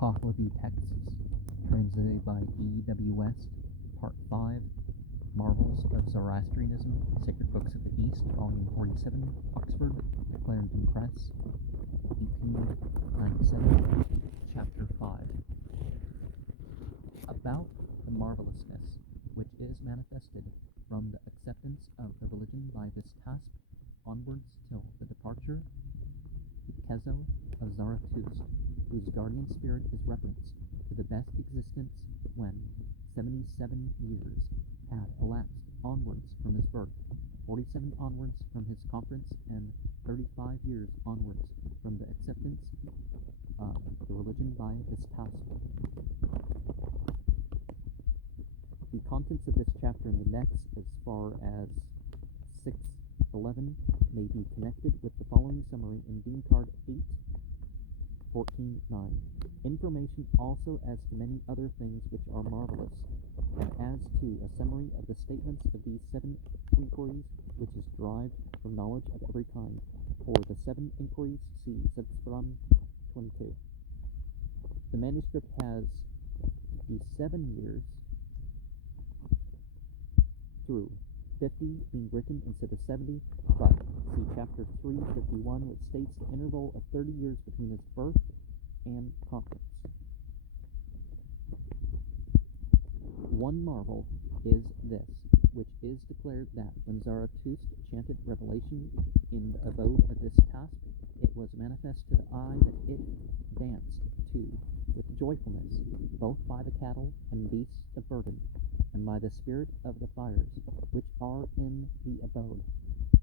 Pahlavi texts, translated by E.W. West, Part 5, Marvels of Zoroastrianism, Sacred Books of the East, Volume 47, Oxford, Clarendon Press, 1897, Chapter 5. About the marvelousness which is manifested from the acceptance of the religion by this task onwards till the departure, the Kezo of Zarathustra, whose guardian spirit is referenced to the best existence when 77 years had elapsed onwards from his birth, 47 onwards from his conference, and 35 years onwards from the acceptance of the religion by this task. The contents of this chapter and the next, as far as 6:11, may be connected with the following summary in Dean Card 8:14-9. Information also as to many other things which are marvelous, and as to a summary of the statements of these 7 inquiries which is derived from knowledge of every kind, or the 7 inquiries, see Subscrum 22. The manuscript has the 7 years through 50 being written instead of 70, but see chapter 3:51, which states the interval of 30 years between his birth and conference. One marvel is this, which is declared that when Zarathustra chanted revelation in the abode of this task, it was manifest to the eye that it danced too with joyfulness, both by the cattle and beasts of burden, and by the spirit of the fires which are in the abode,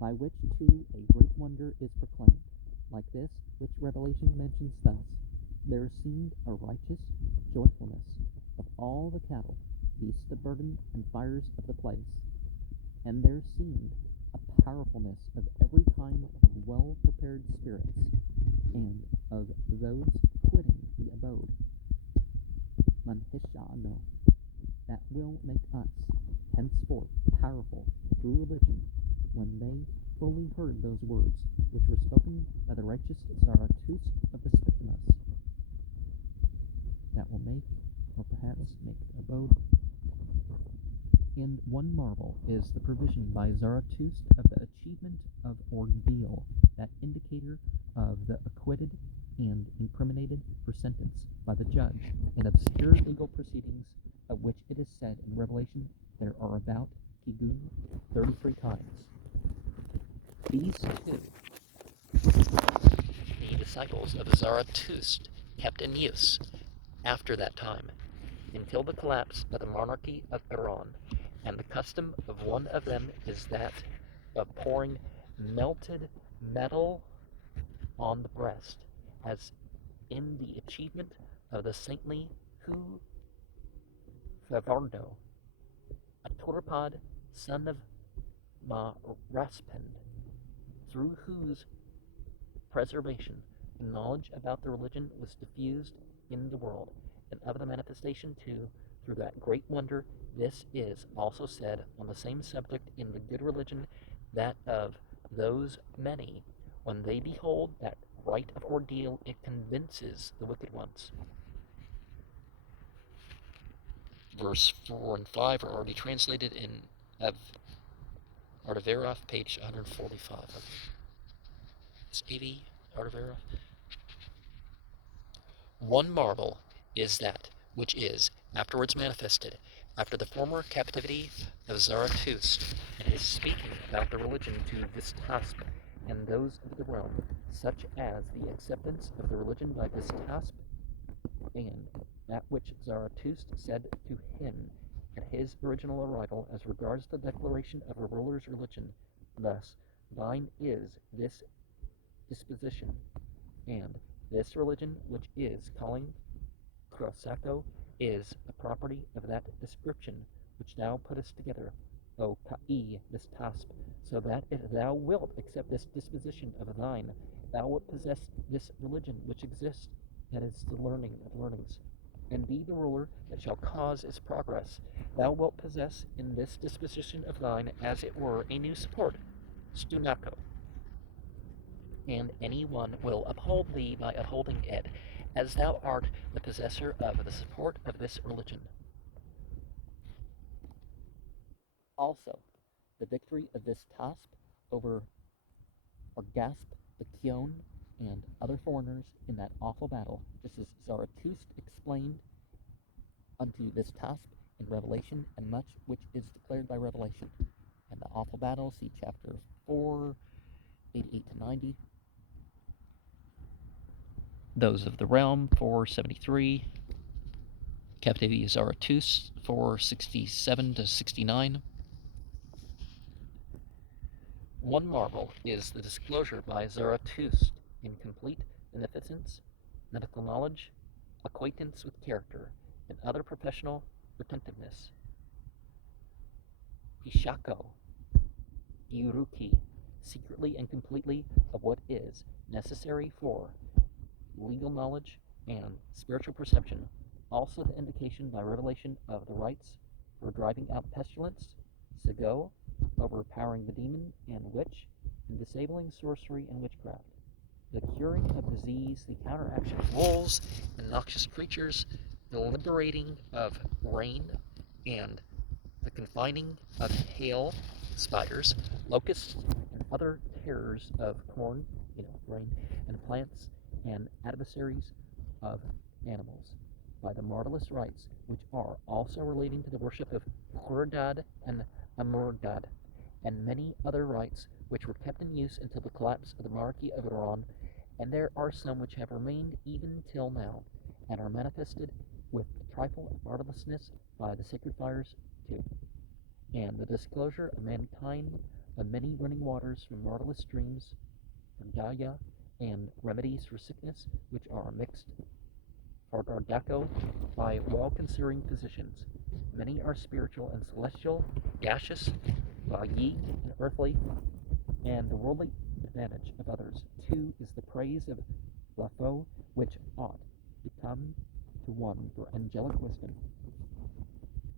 by which too a great wonder is proclaimed, like this which Revelation mentions thus: there seemed a righteous joyfulness of all the cattle, beasts of burden, and fires of the place, and there seemed a powerfulness of every kind of well-prepared spirits, and of those quitting the abode, manhishano, that will make us henceforth powerful through religion, when they fully heard those words which were spoken by the righteous Zarathustra of the Spithimus, that will make, or perhaps make, abode. And one marvel is the provision by Zarathustra of the achievement of ordeal, that indicator of the acquitted and incriminated for sentence by the judge in obscure legal proceedings, of which it is said in Revelation there are about Kigun 33 times. These two, the disciples of Zarathustra, kept in use after that time, until the collapse of the monarchy of Iran, and the custom of one of them is that of pouring melted metal on the breast, as in the achievement of the saintly Hu Favardo, a Torpad, son of Maraspend, through whose preservation the knowledge about the religion was diffused in the world, and of the manifestation too, through that great wonder. This is also said on the same subject in the good religion, that of those many, when they behold that rite of ordeal, it convinces the wicked ones. Verse 4 and 5 are already translated in Artavarov, page 145. It's 80, Artavarov. One marvel is that which is afterwards manifested after the former captivity of Zarathustra, and is speaking about the religion to this task and those of the realm, such as the acceptance of the religion by this task, and that which Zarathustra said to him at his original arrival as regards the declaration of a ruler's religion, thus: thine is this disposition, and this religion which is calling Krosako is a property of that description which thou puttest together, O Kai, this task, so that if thou wilt accept this disposition of thine, thou wilt possess this religion which exists, that is the learning of learnings, and be the ruler that shall cause its progress. Thou wilt possess in this disposition of thine, as it were, a new support, stunako, and any one will uphold thee by upholding it, as thou art the possessor of the support of this religion. Also, the victory of this Tasp over Orgasp, the Kion, and other foreigners in that awful battle, just as Zarathustra explained unto this Tasp in Revelation, and much which is declared by Revelation. And the awful battle, see chapter 4, 88 to 90. Those of the Realm, 473. Captivity of Zarathustra, 467 to 69. One marvel is the disclosure by Zarathustra in complete beneficence, medical knowledge, acquaintance with character, and other professional retentiveness. Ishako, Yuruki, secretly and completely of what is necessary for legal knowledge and spiritual perception, also the indication by revelation of the rites for driving out pestilence, Sego, overpowering the demon and witch, and disabling sorcery and witchcraft, the curing of disease, the counteraction of wolves and noxious creatures, the liberating of rain, and the confining of hail, spiders, locusts, and other terrors of corn, rain, and plants, and adversaries of animals, by the marvelous rites which are also relating to the worship of Hordad and Amurdad, and many other rites which were kept in use until the collapse of the monarchy of Iran, and there are some which have remained even till now, and are manifested with a trifle of marvelousness by the sacred fires too, and the disclosure of mankind of many running waters from marvelous streams, from Daya, and remedies for sickness which are mixed for Gardako by well-considering physicians. Many are spiritual and celestial, gaseous, Yi and earthly, and the worldly advantage of others. Two is the praise of Lafo, which ought to come to one for angelic wisdom.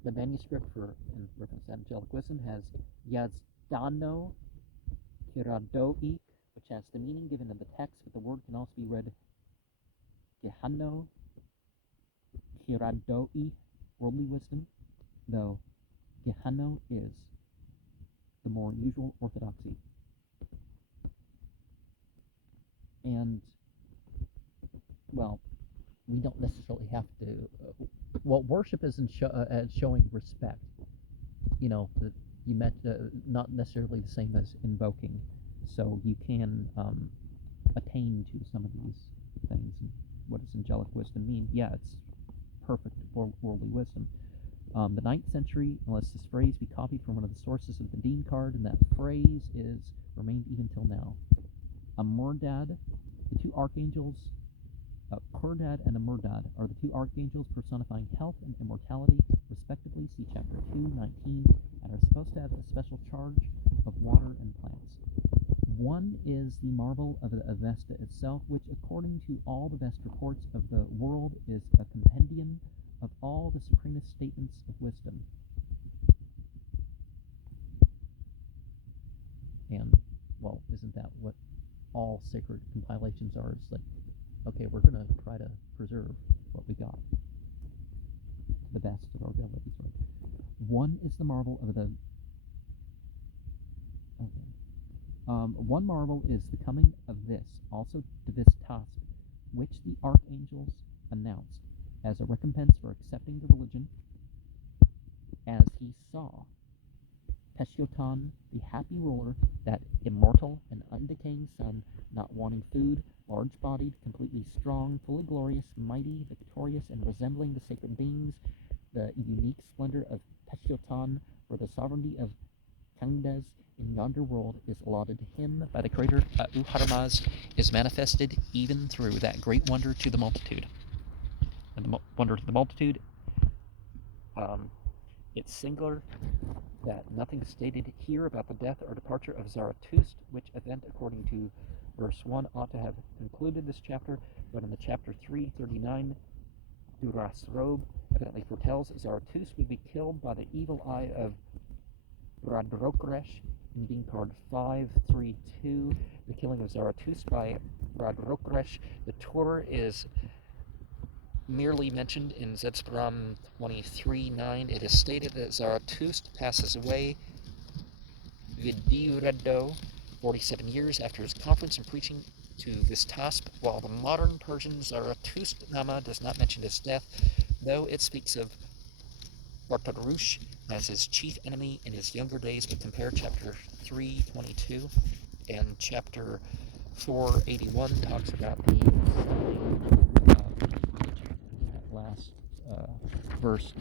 The manuscript for, in reference to angelic wisdom, has Yazdano Kiradoi, which has the meaning given in the text, but the word can also be read Gehano Kiradoi, worldly wisdom, though Gehano is the more usual orthodoxy. And, well, we don't necessarily have to, worship isn't showing respect. You meant not necessarily the same as invoking, so you can attain to some of these things. What does angelic wisdom mean? Yeah, it's perfect worldly wisdom. The 9th century, unless this phrase be copied from one of the sources of the Dean card, and that phrase is remained even till now. Amurdad, the two archangels, Kurdad and Amurdad, are the two archangels personifying health and immortality, respectively. See chapter 2:19, and are supposed to have a special charge of water and plants. One is the marvel of the Avesta itself, which, according to all the best reports of the world, is a compendium of all the supremest statements of wisdom. And, well, isn't that what all sacred compilations are? It's like, okay, we're going to try to preserve what we got to the best of our abilities, right? One is the marvel of the... Okay. One marvel is the coming of this, also to this task, which the archangels announced as a recompense for accepting the religion, as he saw Peshiotan, the happy ruler, that immortal and undecaying sun, not wanting food, large-bodied, completely strong, fully glorious, mighty, victorious, and resembling the sacred beings, the unique splendor of Peshiotan, for the sovereignty of Kangdes in yonder world is allotted to him by the Creator. Uharmaz is manifested even through that great wonder to the multitude. And the wonder to the multitude, it's singular that nothing is stated here about the death or departure of Zarathustra, which event, according to verse 1, ought to have concluded this chapter, but in the chapter 3:39, Durasrobe evidently foretells that Zarathustra would be killed by the evil eye of Radrokresh in being card 532. The killing of Zarathustra by Radrokresh. The Torah is merely mentioned in Zedspram 23:9. It is stated that Zarathustra passes away Vidyuredo 47 years after his conference and preaching to Vistasp, while the modern Persian Zarathustra does not mention his death, though it speaks of Bartarush as his chief enemy in his younger days. But compare chapter 3:22 and chapter 4:81 talks about the that last verse,